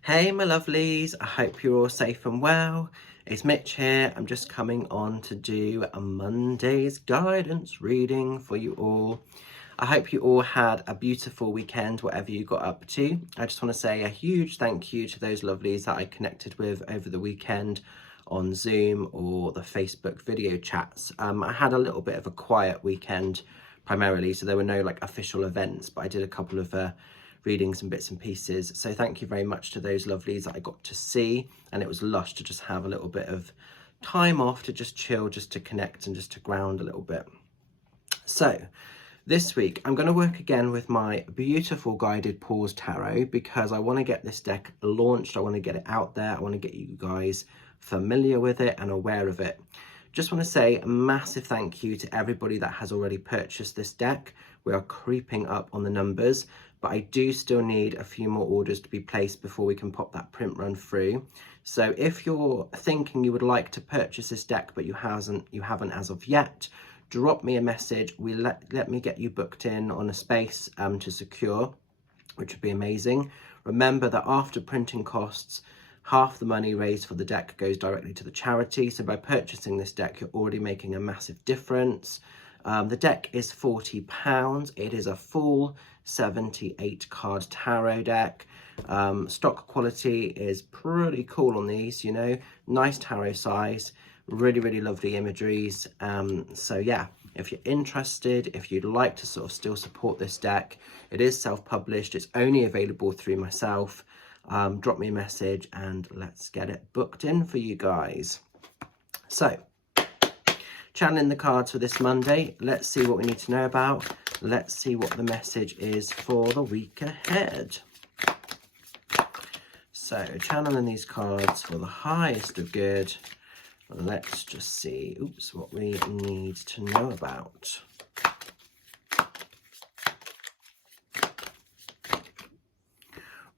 Hey my lovelies, I hope you're all safe and well. It's Mitch here. I'm just coming on to do a Monday's guidance reading for you all. I hope you all had a beautiful weekend, whatever you got up to. I just want to say a huge thank you to those lovelies that I connected with over the weekend on Zoom or the Facebook video chats. I had a little bit of a quiet weekend primarily, so there were no like official events, but I did a couple of readings and bits and pieces. So thank you very much to those lovelies that I got to see, and it was lush to just have a little bit of time off to just chill, just to connect and just to ground a little bit. So this week I'm going to work again with my beautiful guided Paws tarot because I want to get this deck launched. I want to get it out there. I want to get you guys familiar with it and aware of it. Just want to say a massive thank you to everybody that has already purchased this deck. We are creeping up on the numbers, but I do still need a few more orders to be placed before we can pop that print run through. So if you're thinking you would like to purchase this deck but you haven't as of yet, drop me a message. Let me get you booked in on a space to secure, which would be amazing. Remember that after printing costs, half the money raised for the deck goes directly to the charity. So by purchasing this deck, you're already making a massive difference. The deck is £40. It is a full 78 card tarot deck. Stock quality is pretty cool on these, you know, nice tarot size, really lovely imageries. So yeah, if you're interested, if you'd like to sort of still support this deck, it is self-published, it's only available through myself. Drop me a message and let's get it booked in for you guys. So channeling the cards for this Monday, let's see what we need to know about. Let's see what the message is for the week ahead. So channeling these cards for the highest of good. Let's just see, what we need to know about.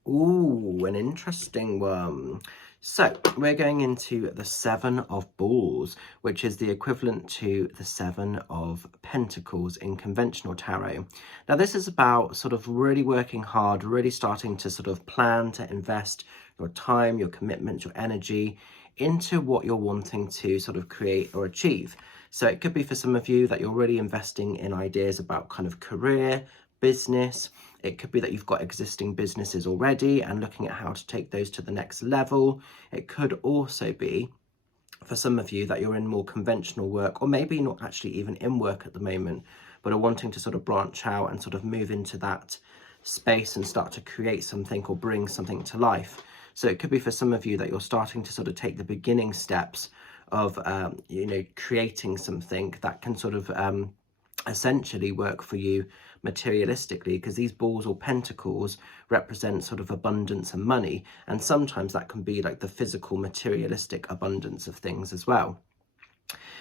Ooh, an interesting one. So we're going into the Seven of Balls, which is the equivalent to the Seven of Pentacles in conventional tarot. Now this is about sort of really working hard, really starting to sort of plan to invest your time, your commitment, your energy into what you're wanting to sort of create or achieve. So it could be for some of you that you're really investing in ideas about kind of career, business. It could be that you've got existing businesses already and looking at how to take those to the next level. It could also be for some of you that you're in more conventional work, or maybe not actually even in work at the moment, but are wanting to sort of branch out and sort of move into that space and start to create something or bring something to life. So it could be for some of you that you're starting to sort of take the beginning steps of, you know, creating something that can sort of essentially work for you materialistically, because these balls or pentacles represent sort of abundance and money, and sometimes that can be like the physical materialistic abundance of things as well.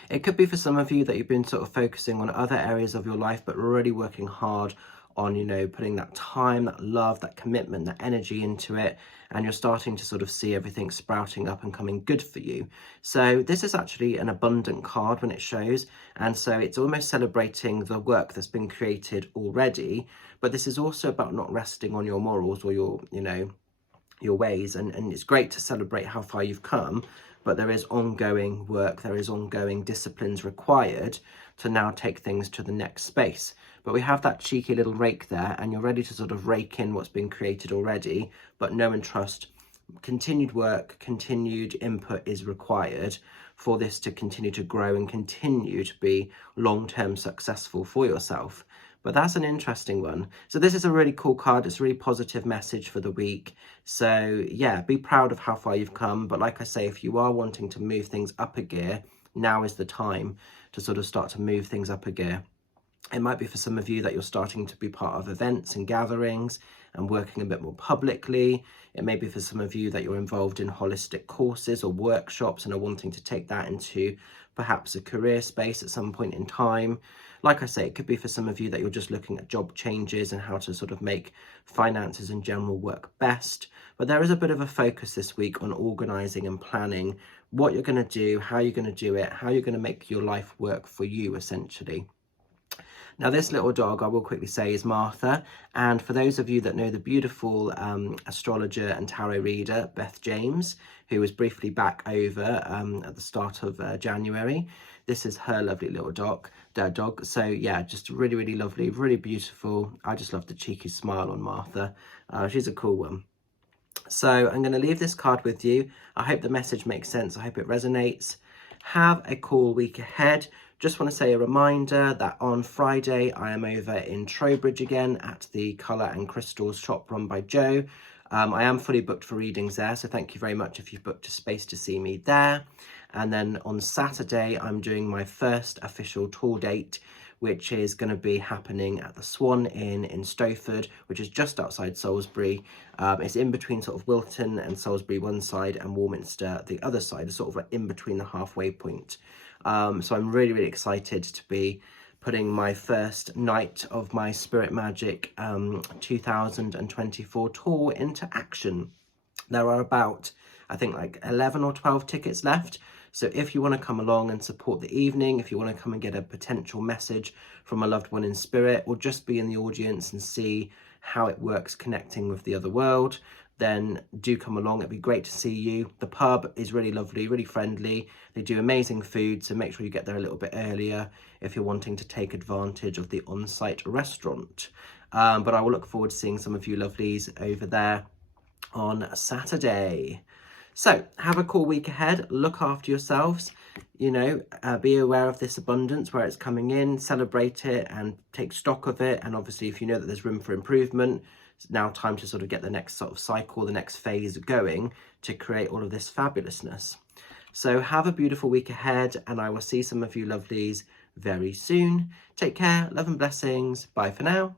It could be for some of you that you've been sort of focusing on other areas of your life but really working hard on, you know, putting that time, that love, that commitment, that energy into it, and you're starting to sort of see everything sprouting up and coming good for you. So this is actually an abundant card when it shows, and so it's almost celebrating the work that's been created already, but this is also about not resting on your morals or your, you know, your ways, and it's great to celebrate how far you've come, but there is ongoing work, there is ongoing disciplines required to now take things to the next space. But we have that cheeky little rake there, and you're ready to sort of rake in what's been created already, but know and trust continued work, continued input is required for this to continue to grow and continue to be long-term successful for yourself. But that's an interesting one. So this is a really cool card. It's a really positive message for the week. So yeah, be proud of how far you've come. But like I say, if you are wanting to move things up a gear, now is the time to sort of start to move things up a gear. It might be for some of you that you're starting to be part of events and gatherings and working a bit more publicly. It may be for some of you that you're involved in holistic courses or workshops and are wanting to take that into perhaps a career space at some point in time. Like I say, it could be for some of you that you're just looking at job changes and how to sort of make finances in general work best. But there is a bit of a focus this week on organising and planning what you're going to do, how you're going to do it, how you're going to make your life work for you, essentially. Now, this little dog, I will quickly say, is Martha. And for those of you that know the beautiful astrologer and tarot reader, Beth James, who was briefly back over at the start of January, this is her lovely little dog. So yeah, just really, really lovely, really beautiful. I just love the cheeky smile on Martha. She's a cool one. So I'm going to leave this card with you. I hope the message makes sense. I hope it resonates. Have a cool week ahead. Just want to say a reminder that on Friday I am over in Trowbridge again at the Colour and Crystals shop run by Joe. I am fully booked for readings there, so thank you very much if you've booked a space to see me there. And then on Saturday I'm doing my first official tour date, which is going to be happening at the Swan Inn in Stowford, which is just outside Salisbury. It's in between sort of Wilton and Salisbury one side and Warminster the other side. It's sort of like in between the halfway point. So I'm really, really excited to be putting my first night of my Spirit Magic 2024 tour into action. There are about, I think, like 11 or 12 tickets left. So if you want to come along and support the evening, if you want to come and get a potential message from a loved one in spirit, or just be in the audience and see how it works connecting with the other world, then do come along. It'd be great to see you. The pub is really lovely, really friendly. They do amazing food, so make sure you get there a little bit earlier if you're wanting to take advantage of the on-site restaurant. But I will look forward to seeing some of you lovelies over there on Saturday. So have a cool week ahead. Look after yourselves. You know, be aware of this abundance, where it's coming in, celebrate it and take stock of it. And obviously, if you know that there's room for improvement, it's now time to sort of get the next sort of cycle, the next phase going to create all of this fabulousness. So have a beautiful week ahead, and I will see some of you lovelies very soon. Take care, love and blessings. Bye for now.